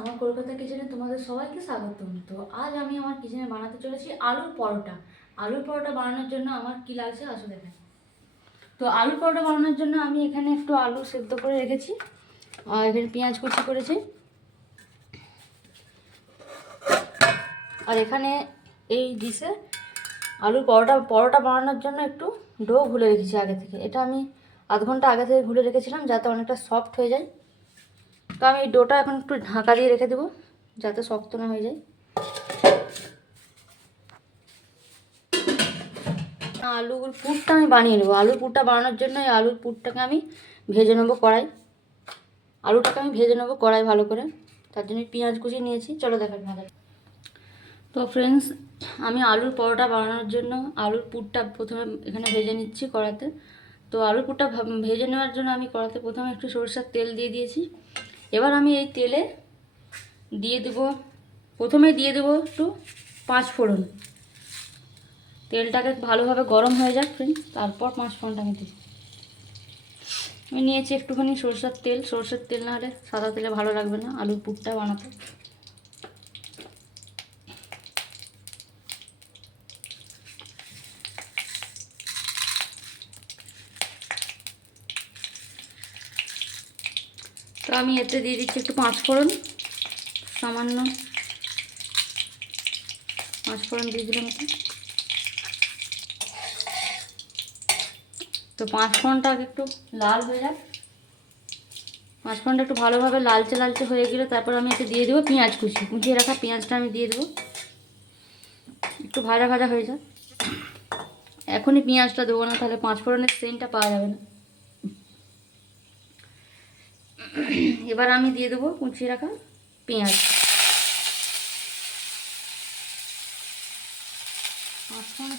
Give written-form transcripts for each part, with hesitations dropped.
আমার কলকাতা কিচেনে তোমাদের সবাইকে স্বাগতম। তো আজ আমি আমার কিচেনে বানাতে চলেছি আলুর পরোটা। আলুর পরোটা বানানোর জন্য আমার কি লাগছে আসো দেখেন। তো আলুর পরোটা বানানোর জন্য আমি এখানে একটু আলু সেদ্ধ করে রেখেছি, আর এখানে পেঁয়াজ কুচি করেছি, আর এখানে এই ডিশে আলুর পরোটা বানানোর জন্য একটু ডো গুলে রেখেছি আগে থেকে। এটা আমি আধ ঘন্টা আগে থেকে গুলে রেখেছিলাম যাতে অনেকটা সফট হয়ে যায়। তো আমি এই ডোটা এখন একটু ঢাকা দিয়ে রেখে দেবো যাতে শক্ত না হয়ে যায়। আলুর পুরটা আমি বানিয়ে নেবো। আলুর পুরটা বানানোর জন্য এই আলুর পুরটাকে আমি ভেজে নেবো কড়াই। আলুটাকে আমি ভেজে নেবো কড়াই ভালো করে, তার জন্য পেঁয়াজ কুচি নিয়েছি। চলো দেখার ভাজা। তো ফ্রেন্ডস, আমি আলুর পরোটা বানানোর জন্য আলুর পুরটা প্রথমে এখানে ভেজে নিচ্ছি কড়াতে। তো আলুর পুরটা ভেজে নেওয়ার জন্য আমি কড়াতে প্রথমে একটু সরষের তেল দিয়ে দিয়েছি। এবার আমি এই তেলে দিয়ে দেবো, প্রথমে দিয়ে দেবো একটু 5 ফোড়ন। তেলটাকে ভালোভাবে গরম হয়ে যাক ফ্রেন্ডস, তারপর 5 ফোড়নটা আমি দিই। আমি নিয়েছি একটুখানি সরষের তেল। সরষের তেল না হলে সাদা তেলে ভালো লাগবে না আলুর পুরটা বানাতে। তো আমি এতে দিয়ে দিচ্ছি একটু 5 ফোড়ন, সামান্য 5 ফোড়ন দিয়ে দিলাম। তো 5 ফোড়নটা একটু লাল হয়ে যাক। 5 ফোড়নটা একটু ভালোভাবে লালচে লালচে হয়ে গেলে তারপর আমি এতে দিয়ে দেবো পেঁয়াজ কুচিয়ে রাখা পেঁয়াজটা আমি দিয়ে দেবো। একটু ভাজা ভাজা হয়ে যাক। এখনই পেঁয়াজটা দেবো না, তাহলে 5 ফোড়নের সেন্টটা পাওয়া যাবে না। এবার আমি দিয়ে দেবো কুচিয়ে রাখা পেঁয়াজ। 5 ফোড়ন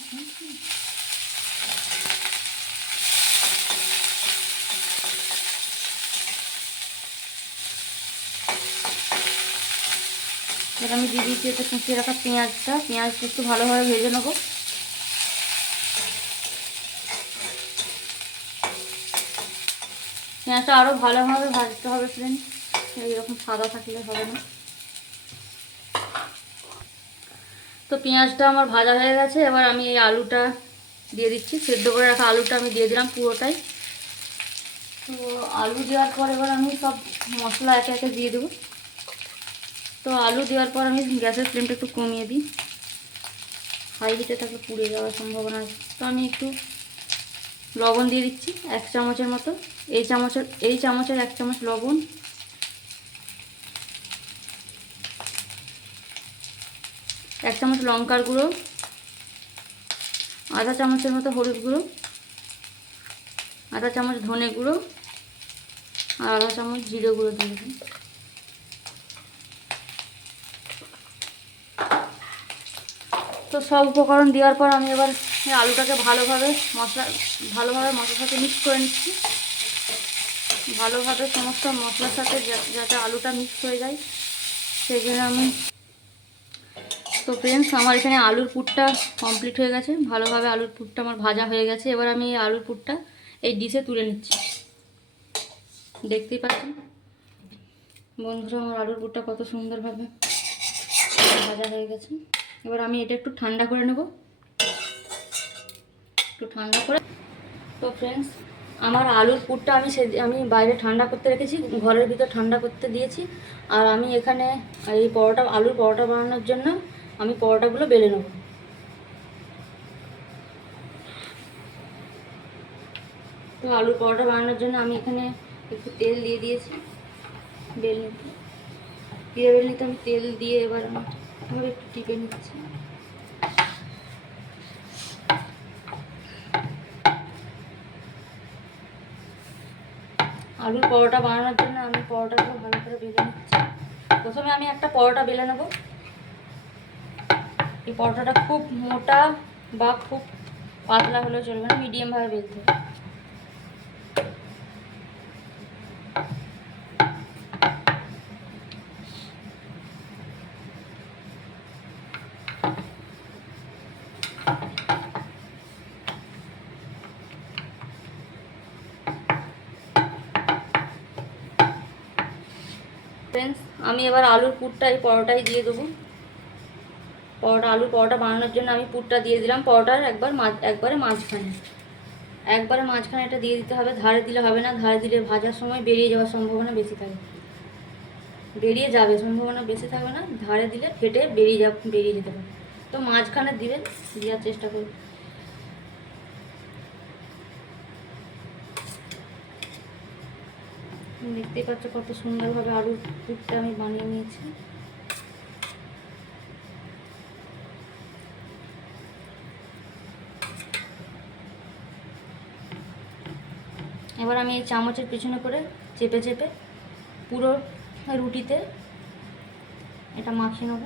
এবার আমি দিয়ে দিচ্ছি এতে কুচিয়ে রাখা পেঁয়াজটা একটু ভালোভাবে ভেজে নেবো। পেঁয়াজটা আরও ভালোভাবে ভাজতে হবে ফ্রেন্ড, এইরকম সাদা থাকলে হবে না। তো পেঁয়াজটা আমার ভাজা হয়ে গেছে। এবার আমি এই আলুটা দিয়ে দিচ্ছি, সেদ্ধ করে রাখা আলুটা আমি দিয়ে দিলাম পুরোটাই। তো আলু দেওয়ার পর এবার আমি সব মশলা একে একে দিয়ে দেবো। তো আলু দেওয়ার পর আমি গ্যাসের ফ্লেমটা একটু কমিয়ে দিই, হাই হিটে থাকলে পুড়ে যাওয়ার সম্ভাবনা আছে। তো আমি একটু লবণ দিয়ে দিচ্ছি 1 চামচের মতো। এই চামচের 1 চামচ লবণ, 1 চামচ লঙ্কার গুঁড়ো, আধা চামচের মতো হলুদ গুঁড়ো, আধা চামচ ধনে গুঁড়ো, আর আধা চামচ জিরে গুঁড়ো দিয়ে দেবেন। তো সব উপকরণ দেওয়ার পর আমি এবার আলুটাকে ভালোভাবে মশলার সাথে মিক্স করে নিচ্ছি। ভালোভাবে সমস্ত মশলার সাথে যাতে আলুটা মিক্স হয়ে যায় সেই জন্য আমি। তো ফ্রেন্ডস, আমার এখানে আলুর পুরটা কমপ্লিট হয়ে গেছে। ভালোভাবে আলুর পুরটা আমার ভাজা হয়ে গেছে। এবার আমি এই আলুর পুরটা এই ডিশে তুলে নিচ্ছি। দেখতেই পাচ্ছেন বন্ধুরা আমার আলুর পুরটা কত সুন্দরভাবে ভাজা হয়ে গেছে। এবার আমি এটা একটু ঠান্ডা করে নেব, একটু ঠান্ডা করে। তো ফ্রেন্ডস, আমার আলুর পুরটা আমি বাইরে ঠান্ডা করতে রেখেছি, ঘরের ভিতর ঠান্ডা করতে দিয়েছি। আর আমি এখানে এই আলুর পরোটা বানানোর জন্য আমি পরোটাগুলো বেলে নেব। তো আলুর পরোটা বানানোর জন্য আমি এখানে একটু তেল দিয়ে দিয়েছি বেলনিতে আমি তেল দিয়ে এবার আমি একটু টিপে নিচ্ছি। আলুর পরোটা বানানোর জন্য আমি পরোটাগুলো ভালো করে বেলে নিচ্ছি। প্রথমে আমি একটা পরোটা বেলে নেব। এই পরোটাটা খুব মোটা বা খুব পাতলা হলেও চলবে না, মিডিয়ামভাবে বেলতে হবে। ফ্রেন্ডস, আমি এবার আলুর পুরটা এই পরোটায় দিয়ে দেবো। আলুর পরোটা বানানোর জন্য আমি পুরটা দিয়ে দিলাম পরোটার একবারে মাঝখানে এটা দিয়ে দিতে হবে। ধারে দিলে হবে না, ধারে দিলে ভাজার সময় বেরিয়ে যাওয়ার সম্ভাবনা বেশি থাকে, বেরিয়ে যাবে সম্ভাবনা বেশি থাকবে না, ধারে দিলে ফেটে বেরিয়ে যেতে পারে। তো মাঝখানে দিবেন, দেওয়ার চেষ্টা করুন। দেখতেই পাচ্ছ কত সুন্দরভাবে আলুর পুরটা আমি বানিয়ে নিয়েছি। এবার আমি এই চামচের পিছনে করে চেপে চেপে পুরো রুটিতে এটা মাখিয়ে নেব।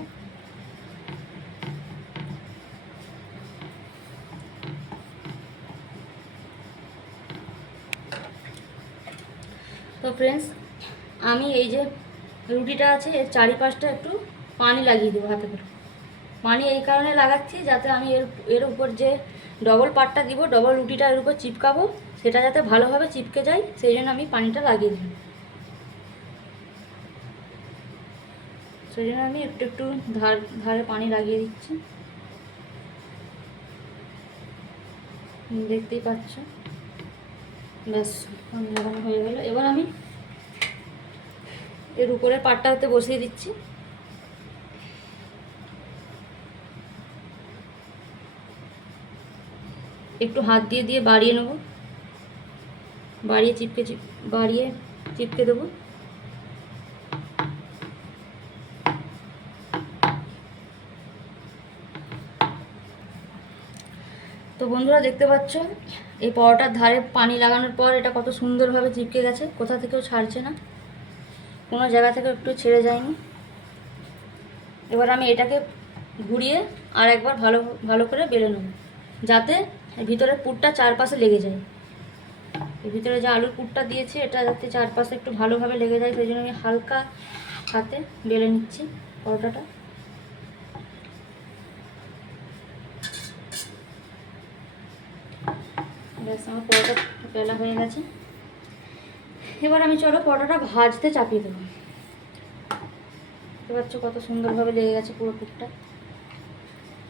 তো ফ্রেন্ডস, আমি এই যে রুটিটা আছে এর চারিপাশটা একটু পানি লাগিয়ে দেবো হাতে করে। পানি এই কারণে লাগাচ্ছি যাতে আমি এর উপর যে ডবল পাটটা দিব, ডবল রুটিটা এর উপর চিপকাবো, সেটা যাতে ভালোভাবে চিপকে যায়, সেই জন্য আমি পানিটা লাগিয়ে দিই। সেই জন্য আমি একটু একটু ধারে পানি লাগিয়ে দিচ্ছি। দেখতেই পাচ্ছ, ব্যাস পানি লাগানো হয়ে গেল। এবার আমি এর উপরে পাটটা হতে বসিয়ে দিচ্ছি। একটু হাত দিয়ে বাড়িয়ে নেব, বাড়িয়ে চিপকে দেবো। তো বন্ধুরা দেখতে পাচ্ছ এই পরোটার ধারে পানি লাগানোর পর এটা কত সুন্দরভাবে চিপকে গেছে, কোথা থেকেও ছাড়ছে না, কোনো জায়গা থেকে একটু ছেড়ে যায়নি। এবার আমি এটাকে ঘুরিয়ে আর একবার ভালো করে বেলে নেব, যাতে ভিতরের পুরটা চারপাশে লেগে যায়। এর ভিতরে যে আলুর পুরটা দিয়েছি এটা যাতে চারপাশে একটু ভালোভাবে লেগে যায়, সেই জন্য আমি হালকা হাতে বেলে নিচ্ছি পরোটাটা। ব্যাস আমার পরোটা বেলা হয়ে গেছে। এবার আমি চলো পরোটাটা ভাজতে চাপিয়ে দেবো। দেখতে পাচ্ছ কত সুন্দরভাবে লেগে গেছে পুরো পুরটা।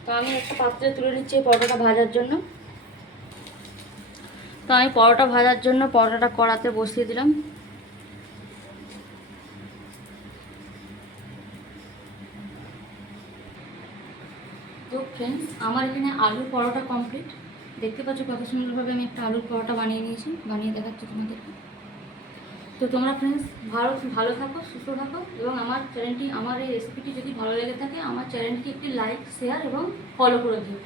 তো আমি একটা পাত্রে তুলে নিচ্ছি এই পরোটাটা ভাজার জন্য। তো আমি পরোটা ভাজার জন্য পরোটাটা কড়াতে বসিয়ে দিলাম। তো ফ্রেন্ডস, আমার এখানে আলুর পরোটা কমপ্লিট। দেখতে পাচ্ছ কত সুন্দরভাবে আমি একটা আলুর পরোটা বানিয়ে নিয়েছি, বানিয়ে দেখাচ্ছি তোমাদেরকে। তো তোমরা ফ্রেন্ডস ভালো থাকো, সুস্থ থাকো, এবং আমার এই রেসিপিটি যদি ভালো লেগে থাকে আমার চ্যানেলটি একটি লাইক, শেয়ার এবং ফলো করে দিও।